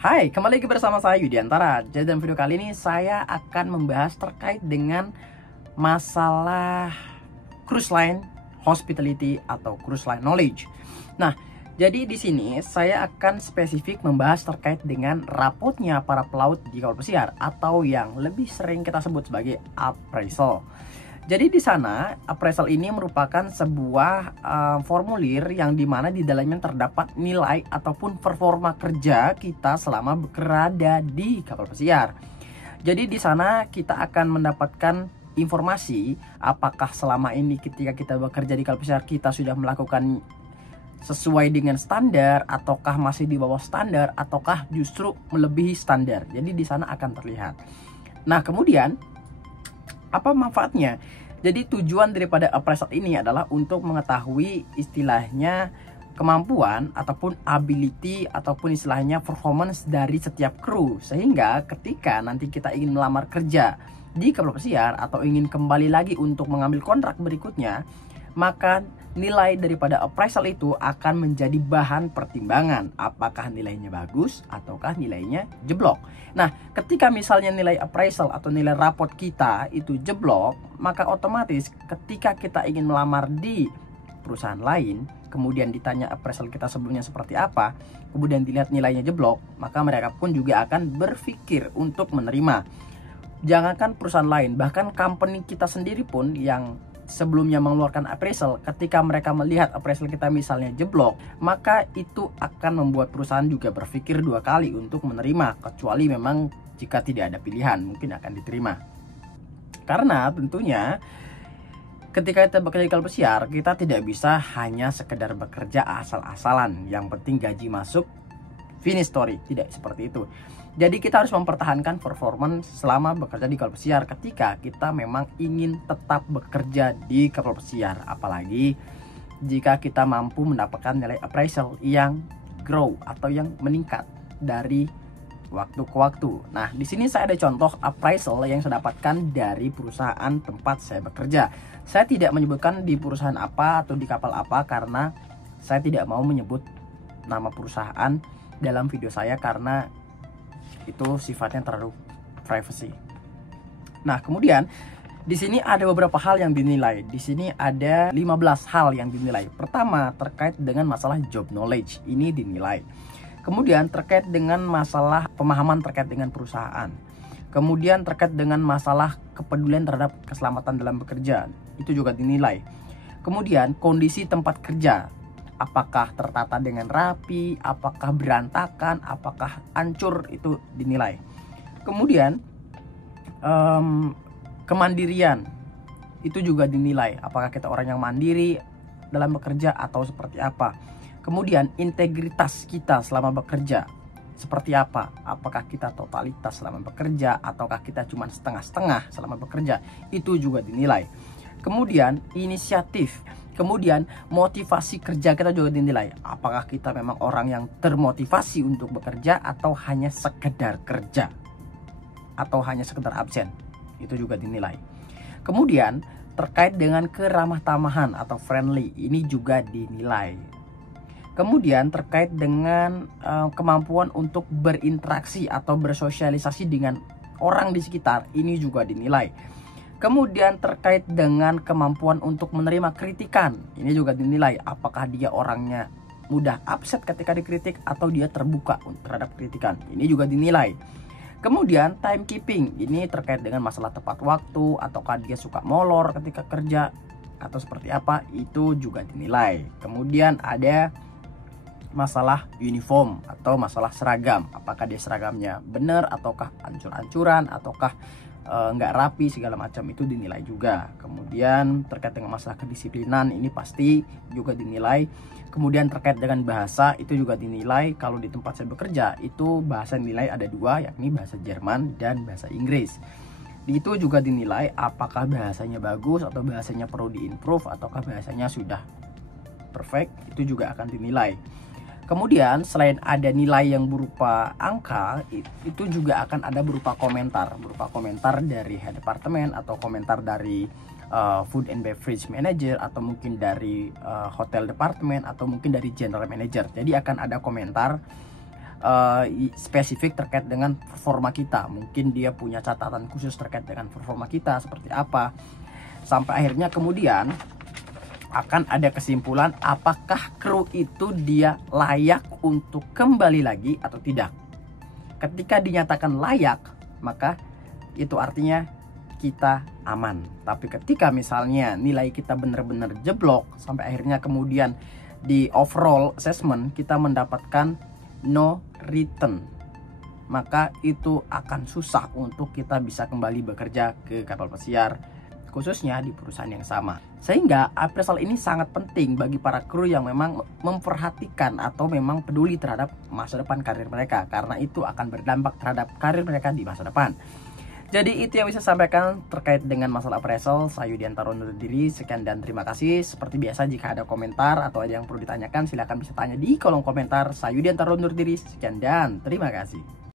Hai, kembali lagi bersama saya Yudiantara. Jadi dalam video kali ini saya akan membahas terkait dengan masalah cruise line hospitality atau cruise line knowledge. Nah, jadi di sini saya akan spesifik membahas terkait dengan rapotnya para pelaut di kapal pesiar atau yang lebih sering kita sebut sebagai appraisal. Jadi di sana appraisal ini merupakan sebuah formulir yang dimana di dalamnya terdapat nilai ataupun performa kerja kita selama berada di kapal pesiar. Jadi di sana kita akan mendapatkan informasi apakah selama ini ketika kita bekerja di kapal pesiar kita sudah melakukan sesuai dengan standar, ataukah masih di bawah standar, ataukah justru melebihi standar. Jadi di sana akan terlihat. Nah, kemudian apa manfaatnya? Jadi tujuan daripada appraisal ini adalah untuk mengetahui istilahnya kemampuan ataupun ability ataupun istilahnya performance dari setiap kru, sehingga ketika nanti kita ingin melamar kerja di kapal pesiar atau ingin kembali lagi untuk mengambil kontrak berikutnya, maka nilai daripada appraisal itu akan menjadi bahan pertimbangan apakah nilainya bagus ataukah nilainya jeblok. Nah, ketika misalnya nilai appraisal atau nilai raport kita itu jeblok, maka otomatis ketika kita ingin melamar di perusahaan lain, kemudian ditanya appraisal kita sebelumnya seperti apa, kemudian dilihat nilainya jeblok, maka mereka pun juga akan berpikir untuk menerima. Jangankan perusahaan lain, bahkan company kita sendiri pun yang sebelumnya mengeluarkan appraisal, ketika mereka melihat appraisal kita misalnya jeblok, maka itu akan membuat perusahaan juga berpikir dua kali untuk menerima, kecuali memang jika tidak ada pilihan mungkin akan diterima. Karena tentunya ketika kita bekerja di kapal pesiar, kita tidak bisa hanya sekedar bekerja asal-asalan, yang penting gaji masuk, finish story. Tidak seperti itu. Jadi kita harus mempertahankan performance selama bekerja di kapal pesiar ketika kita memang ingin tetap bekerja di kapal pesiar. Apalagi jika kita mampu mendapatkan nilai appraisal yang grow atau yang meningkat dari waktu ke waktu. Nah, di sini saya ada contoh appraisal yang saya dapatkan dari perusahaan tempat saya bekerja. Saya tidak menyebutkan di perusahaan apa atau di kapal apa karena saya tidak mau menyebut nama perusahaan dalam video saya karena itu sifatnya terlalu privacy. Nah, kemudian di sini ada beberapa hal yang dinilai. Di sini ada 15 hal yang dinilai. Pertama, terkait dengan masalah job knowledge. Ini dinilai. Kemudian terkait dengan masalah pemahaman terkait dengan perusahaan. Kemudian terkait dengan masalah kepedulian terhadap keselamatan dalam bekerja. Itu juga dinilai. Kemudian kondisi tempat kerja. Apakah tertata dengan rapi, apakah berantakan, apakah hancur, itu dinilai. Kemudian kemandirian itu juga dinilai. Apakah kita orang yang mandiri dalam bekerja atau seperti apa. Kemudian integritas kita selama bekerja seperti apa. Apakah kita totalitas selama bekerja ataukah kita cuma setengah-setengah selama bekerja. Itu juga dinilai. Kemudian inisiatif. Kemudian motivasi kerja kita juga dinilai. Apakah kita memang orang yang termotivasi untuk bekerja atau hanya sekedar kerja atau hanya sekedar absen. Itu juga dinilai. Kemudian terkait dengan keramah tamahan atau friendly, ini juga dinilai. Kemudian terkait dengan kemampuan untuk berinteraksi atau bersosialisasi dengan orang di sekitar, ini juga dinilai. Kemudian terkait dengan kemampuan untuk menerima kritikan, ini juga dinilai. Apakah dia orangnya mudah upset ketika dikritik atau dia terbuka terhadap kritikan, ini juga dinilai. Kemudian timekeeping, ini terkait dengan masalah tepat waktu, ataukah dia suka molor ketika kerja atau seperti apa, itu juga dinilai. Kemudian ada masalah uniform atau masalah seragam, apakah dia seragamnya benar ataukah ancur-ancuran ataukah nggak rapi segala macam, itu dinilai juga. Kemudian terkait dengan masalah kedisiplinan, ini pasti juga dinilai. Kemudian terkait dengan bahasa, itu juga dinilai. Kalau di tempat saya bekerja itu bahasa nilai ada dua, yakni bahasa Jerman dan bahasa Inggris. Itu juga dinilai apakah bahasanya bagus atau bahasanya perlu diimprove ataukah bahasanya sudah perfect, itu juga akan dinilai. Kemudian selain ada nilai yang berupa angka, itu juga akan ada berupa komentar dari head department atau komentar dari food and beverage manager atau mungkin dari hotel department atau mungkin dari general manager. Jadi akan ada komentar spesifik terkait dengan performa kita. Mungkin dia punya catatan khusus terkait dengan performa kita seperti apa. Sampai akhirnya kemudian akan ada kesimpulan apakah kru itu dia layak untuk kembali lagi atau tidak. Ketika dinyatakan layak, maka itu artinya kita aman. Tapi ketika misalnya nilai kita benar-benar jeblok, sampai akhirnya kemudian di overall assessment kita mendapatkan no return, maka itu akan susah untuk kita bisa kembali bekerja ke kapal pesiar, khususnya di perusahaan yang sama. Sehingga appraisal ini sangat penting bagi para kru yang memang memperhatikan atau memang peduli terhadap masa depan karir mereka, karena itu akan berdampak terhadap karir mereka di masa depan. Jadi itu yang bisa saya sampaikan terkait dengan masalah appraisal. Saya Yudiantara undur diri. Sekian dan terima kasih. Seperti biasa, jika ada komentar atau ada yang perlu ditanyakan, silahkan bisa tanya di kolom komentar. Saya Yudiantara undur diri. Sekian dan terima kasih.